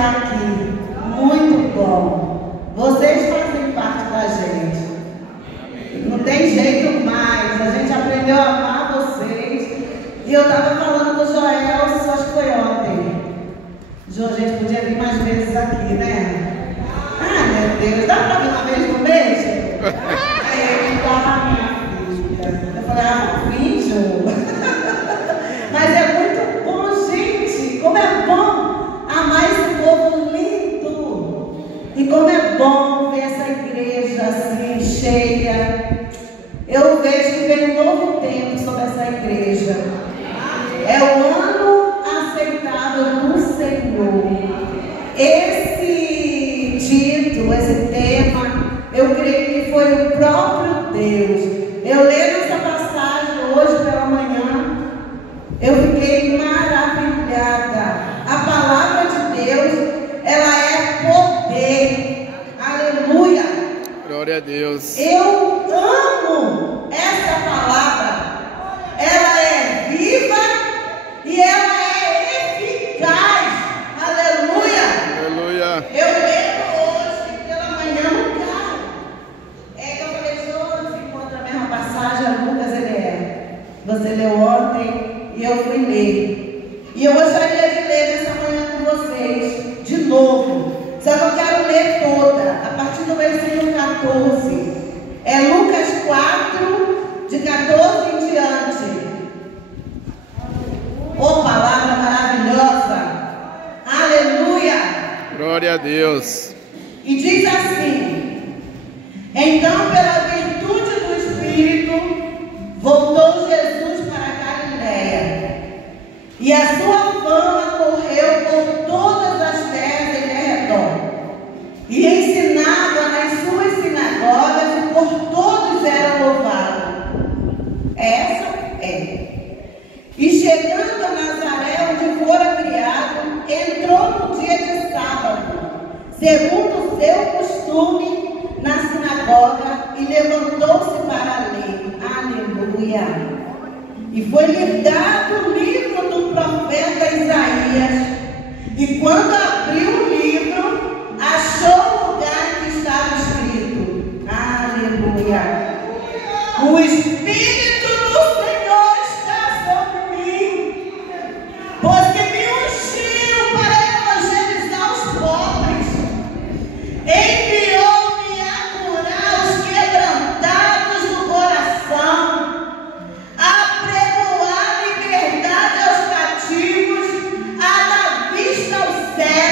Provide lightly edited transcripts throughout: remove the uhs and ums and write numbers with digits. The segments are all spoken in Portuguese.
estar aqui. Muito bom. Vocês fazem parte da gente. Não tem jeito mais. A gente aprendeu a amar vocês. E eu estava falando com o Joel, acho que foi ontem. Jô, a gente podia vir mais vezes aqui, né? Ah, meu Deus, dá para vir uma vez no mês? Aí ele tá, minha filha. Eu falei, vim, Jô. Mas é muito bom, gente. Como é bom amar esse povo lindo. E como é bom ver essa igreja assim, cheia. Eu vejo que vem um novo tempo sobre essa igreja. É o ano aceitável do Senhor. Esse título, esse tema, eu creio que foi o próprio Deus. Eu lendo essa passagem hoje pela manhã, eu fiquei maravilhada. A palavra de Deus, ela é poder. Aleluia. Glória a Deus. Eu amo essa palavra. Ela é viva e ela é eficaz. Aleluia. Aleluia. Eu lembro hoje pela manhã no carro. Que eu falei, Jô, se encontra a mesma passagem, Lucas, você leu ontem e eu fui ler. E eu gostaria de ler nessa manhã com vocês de novo. Só que eu quero ler toda, a partir do versículo 14. É Lucas 4, de 14 em diante. Oh, palavra maravilhosa. Aleluia. Glória a Deus. E diz assim: então, pela virtude do Espírito, voltou Jesus para a Galiléia, e a sua fama correu por todas as terras em redor, e ensinava nas suas sinagogas, e por todos era louvado. Essa é. E chegando a Nazaré, onde fora criado, entrou no dia de sábado, segundo o seu costume, na sinagoga, e levantou-se para ler. Aleluia. E foi-lhe dado o livro do profeta Isaías. E quando abriu o livro, achou o lugar que estava escrito. Aleluia. O Espírito do Senhor está sobre mim, pois que me ungiu para evangelizar os pobres, enviou-me a curar os quebrantados do coração, a pregoar liberdade aos cativos, a dar vista aos cegos,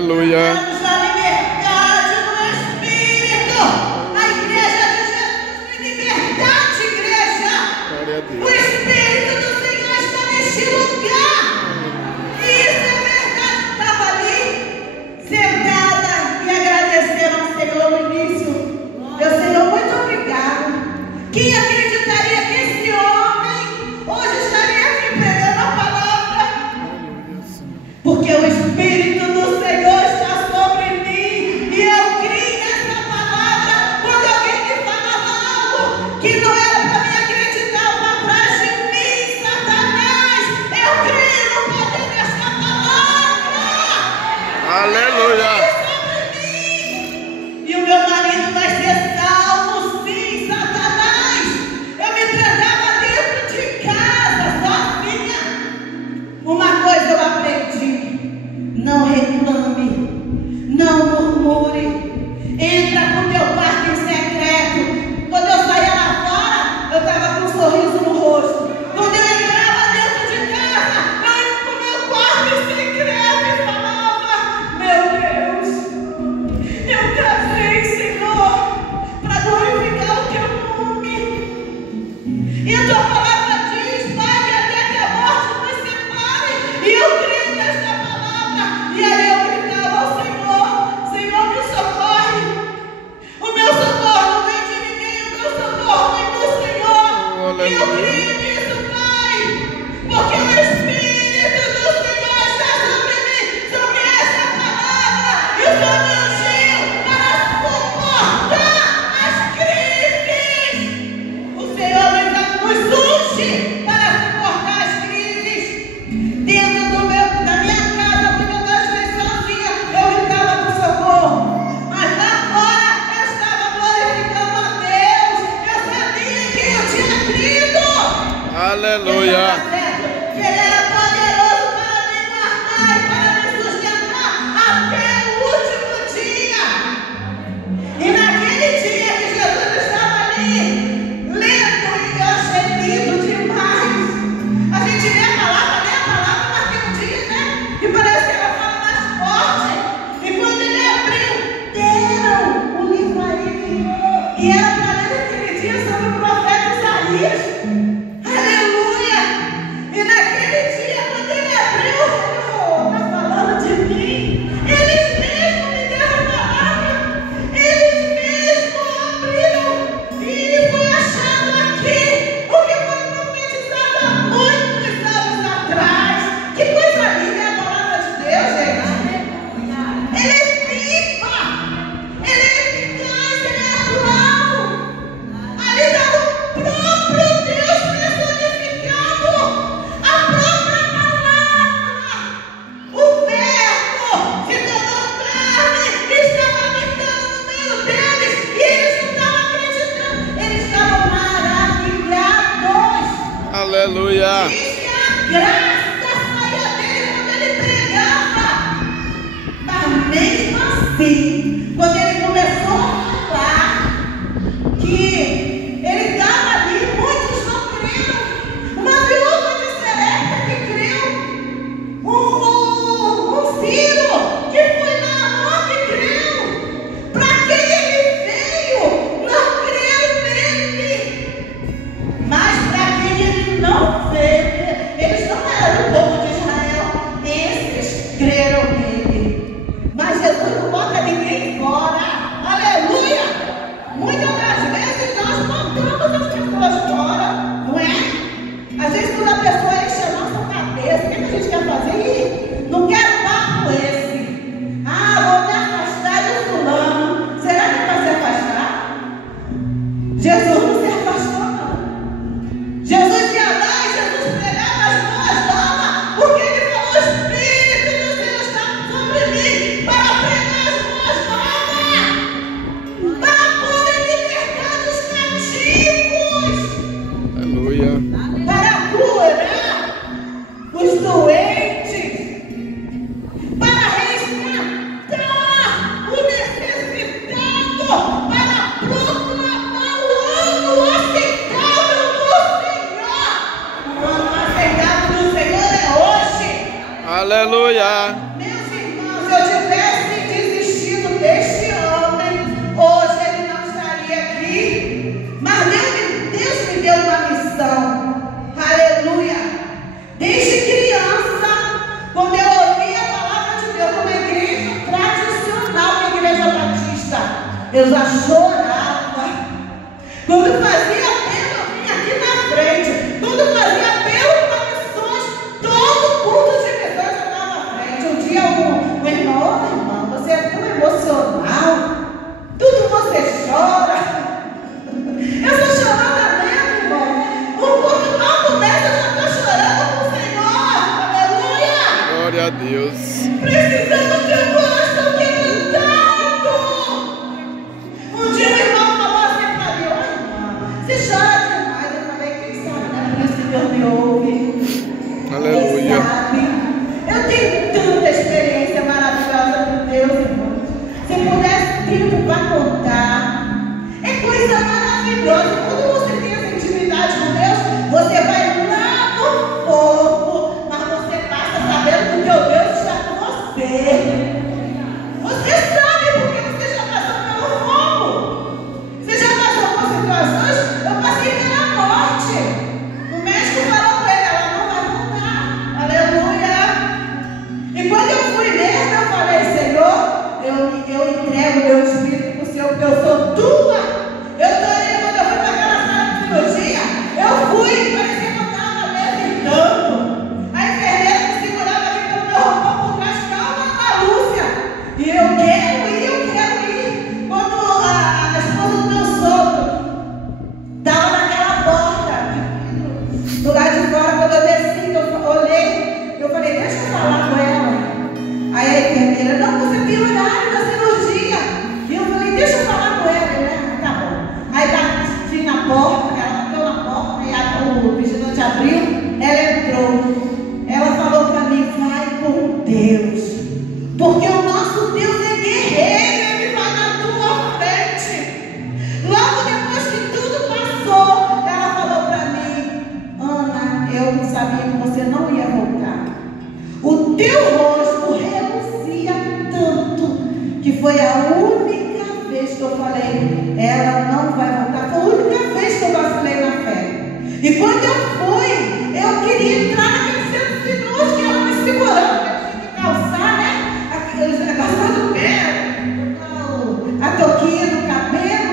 Aleluia. Estamos na liberdade do Espírito. A igreja de Jesus tem liberdade, igreja. Glória a O Deus. Espírito do Senhor está neste lugar. E isso é verdade. Estava ali, sentada e agradecendo ao Senhor no início. Meu Senhor, muito obrigado. Quem acreditaria que esse homem hoje estaria aqui pregando a palavra? Aleluia, Senhor. Porque o Espírito do Senhor está sobre mim. E eu criei nessa palavra. Quando alguém me falava algo que não era para mim acreditar, para trás de mim, Satanás, eu creio no poder dessa palavra. Aleluia. Sobre mim. E o meu marido vai ser salvo, sim, Satanás. Eu me trancava dentro de casa, sozinha. Uma coisa eu aprendi: não reclame, não murmure, entra pro teu quarto em secreto. Quando eu saía lá fora, eu estava com um sorriso no rosto. Quando eu entrava dentro de casa, eu ia pro meu quarto em secreto e falava: meu Deus, eu casei, Senhor, para glorificar o teu nome. E a tua palavra diz, Pai, que até que a morte nos separe. E eu creio nesta palavra. E aí eu gritava ao Senhor: Senhor, me socorre. O meu socorro não vem de ninguém, o meu socorro vem do Senhor. E eu creio nisso, Pai, porque o Espírito do Senhor está sobre mim, sobre esta palavra. E o Senhor me ungiu para suportar as crises. O Senhor nos unge para suportar as crises. Dentro da minha casa, muitas das vezes sozinha, eu gritava por socorro. Mas lá fora eu estava glorificando a Deus. Eu sabia em quem eu tinha crido. Aleluia. Que Ele era poderoso para me guardar e para me sustentar até o último dia. E naquele dia que Jesus estava ali, lendo, e eu achei lindo demais. A gente lê a palavra, mas tem um dia, né? Que parece que ela fala mais forte. E quando ele abriu, deram o livro a ele. E era para ler naquele dia sobre o profeta Isaías. Aleluia! E naquele dia, quando ele abriu, está falando de mim. Eles mesmos me deram a palavra. Eles mesmos abriram. E foi achado aqui o que foi profetizado há muitos anos atrás. Que coisa linda é a palavra de Deus, gente. Ele é viva. Ele é eficaz, ele é atual. Ali está o próprio Deus personificado, a própria palavra. O Verbo se tornou carne e estava habitando no meio deles. E eles não estavam acreditando, eles estavam maravilhados. Aleluia. E a graça saía dele quando ele pregava. Mas mesmo assim, quando ele começou a falar que ele estava ali, muitos não creram. Uma viúva de Serepta que creu, um Ciro que foi na mão que creu. Para quem ele veio, não creram nele. Mas para quem ele não veio, eles não eram do povo de Israel, esses creram nele. Mas Jesus não bota ninguém fora. eu já chorava. Quando fazia apelo, eu vinha aqui na frente. Quando fazia apelo para missões, todo culto de missões eu estava na frente. Um dia o irmão, você é tão emocional, tudo você chora. Eu sou chorona mesmo, irmão. O culto mal começa, eu já estou chorando com o Senhor. Aleluia! Glória a Deus. Precisamos ter um coração quebrantado. Um dia o irmão falou assim para mim: "Oi, irmã, você chora demais." Eu falei: "Quem sabe, né? Por isso que Deus me ouve." Aleluia. Quem sabe? Eu tenho tanta experiência maravilhosa com Deus, irmão. Se pudesse tempo para contar, é coisa maravilhosa. Quando você tem essa intimidade com Deus, você vai lá no fogo, mas você passa sabendo que o teu Deus está com você. Você sabe porque você já passou pelo fogo. Você já passou por situações. Eu passei pela morte. O médico falou para ele: "Ela não vai voltar." Aleluia. E quando eu fui mesmo, eu falei: "Senhor, eu entrego meu espírito para o Senhor, porque eu sou tua." Eu chorei quando eu fui para aquela sala de cirurgia. Eu fui, parecia que eu estava levitando. A enfermeira me segurava aqui pelo meu roupão por trás. "Calma, Lúcia." E eu quero ir. Quando a esposa do meu sogro estava naquela porta do lado de fora, quando eu desci, eu olhei, eu falei: "Deixa eu falar com ela." Aí a enfermeira: "Não, você tem horário da cirurgia." E eu falei: "Deixa eu falar com ela." Né? Tá bom. Aí bati na porta, ela bateu na porta, e o vigilante abriu, ela entrou. Ela falou para mim: "Vai com Deus, porque o nosso Deus é guerreiro, Ele vai na tua frente." Logo depois que tudo passou, ela falou para mim: "Ana, eu sabia que você não ia voltar. O teu rosto reluzia tanto que foi a única vez que eu falei: ela não vai voltar." Foi a única vez que eu vacilei na fé. E quando eu fui, eu queria entrar naquele centro cirúrgico, ela me segurando, eu tinha que calçar, né? Aqueles negócios do pé, a touquinha no cabelo,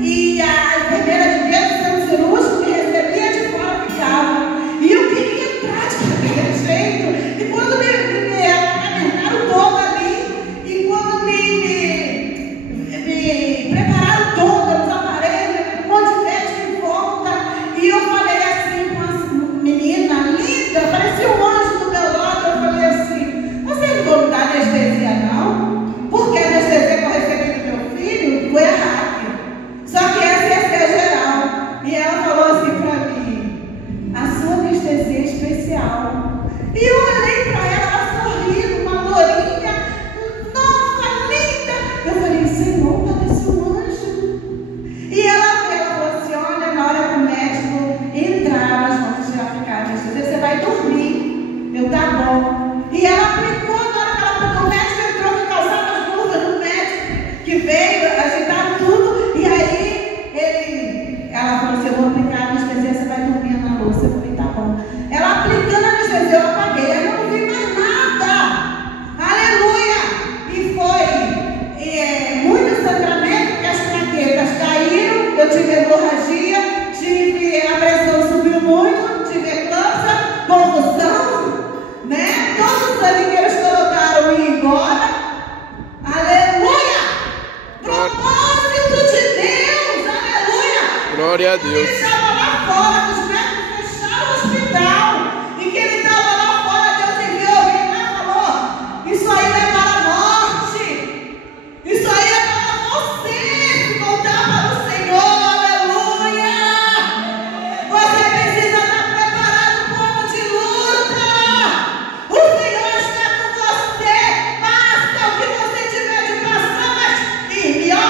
e a enfermeira de dentro do centro cirúrgico me recebia, de fora ficava. E eu queria entrar de qualquer jeito. E quando me alimentaram toda ali, e quando me prepararam toda, os aparelhos, um monte de médico em volta, e eu falei assim com uma menina linda, parecia um anjo do meu lado. Eu falei assim: "Vocês não vão me dar anestesia, não? Porque a anestesia que eu recebi do meu filho foi a rádio. Só que essa ia ser geral." E ela falou assim para mim: "A sua anestesia é especial." E eu olhei para ela sorrindo, uma lourinha, nova, linda. Eu falei: "Senhor, parece um anjo." E ela falou assim: "Olha, na hora que o médico entrar, nós vamos tirar ficar anestesia, você vai dormir." Eu: "Tá bom." E ela aplicou, na hora que o médico entrou, com calçado as luvas do médico que veio agitar tudo. E aí ela falou assim: "Eu vou aplicar a anestesia, você vai dormir, Ana Lúcia." Eu falei: "Tá bom." Ela aplicando a anestesia, eu apaguei, eu não vi mais nada. Aleluia! E foi muito sangramento, porque as plaquetas caíram, eu tive hemorragia, a pressão subiu muito, tive eclâmpsia, convulsão, né? Todo o sangue que eles colocaram ia embora. Aleluia! Propósito de Deus, aleluia! Glória a Ele Deus. estava lá fora, os médicos fecharam o hospital. E que ele estava lá fora, Deus enviou alguém lá e falou: "Isso aí não é para a morte. Isso aí é para você voltar para o Senhor." Aleluia! Você precisa estar preparado para o ano de luta. O Senhor está com você. Basta o que você tiver de passar, mas firme, ó.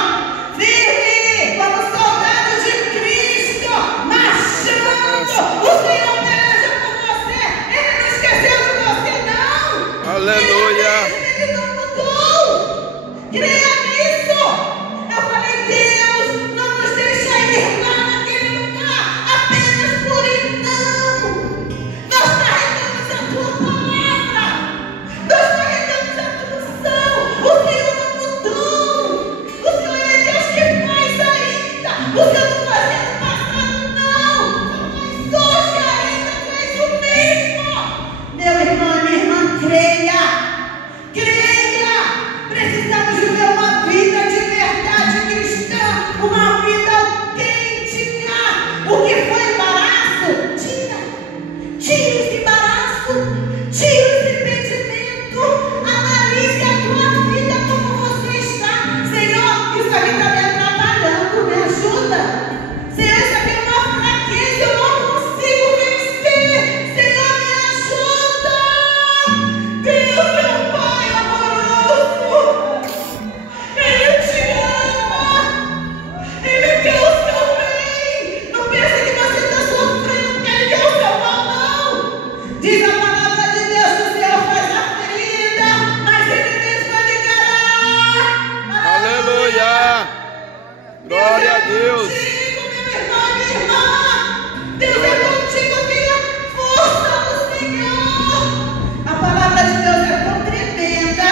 Firme, como soldado de Cristo, marchando. O Senhor peleja por você. Ele não esqueceu de você, não. Aleluia. Ele não mudou. Creia nisso. Eu falei: "Deus, não nos deixa ir lá naquele lugar apenas por ir, não. Nós carregamos a tua palavra. Nós carregamos a tua unção. O Senhor não mudou. O Senhor é Deus Deus. contigo, meu irmão e minha irmã. Deus é contigo, tenha força no Senhor. A palavra de Deus é tão tremenda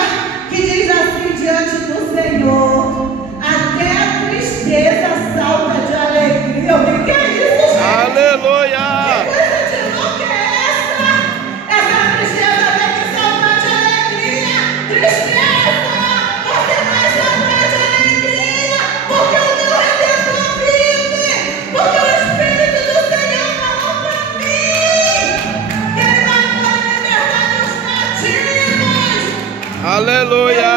que diz assim diante do Senhor: até a tristeza salta de alegria. O que é isso, gente? Aleluia. Que coisa de louco é essa? Essa tristeza tem que saltar de alegria. Tristeza, você vai saltar de alegria, porque o meu Redentor vive, porque o Espírito do Senhor falou para mim que Ele vai pôr em liberdade os cativos. Aleluia.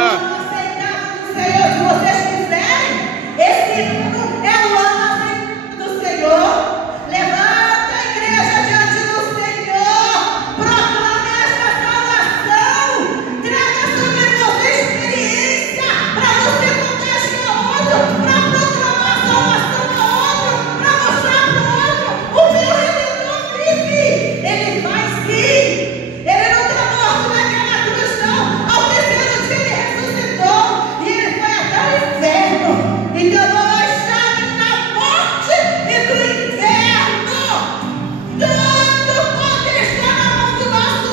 Senhor, se vocês quiserem, esse ano é o ano do Senhor. Levanta a igreja diante do Senhor, proclame esta salvação, traga sobre você experiência para você contagiar outro, para proclamar a salvação a outro, para mostrar para o outro: o meu Redentor vive, ele vai sim, ele não está morto naquela cruz, não. Ao terceiro dia ele ressuscitou e ele foi até o inferno e ganhou as chaves da morte e do inferno. Todo poder está na mão do nosso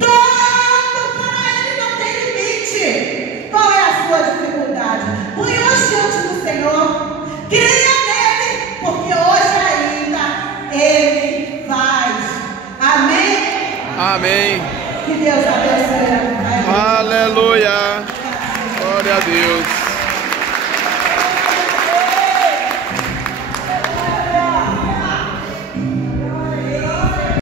todo, para ele não tem limite. Qual é a sua dificuldade? Põe hoje diante do Senhor, creia nele, porque hoje ainda ele faz. Amém? Amém. Que Deus abençoe. Aleluia. Glória a Deus.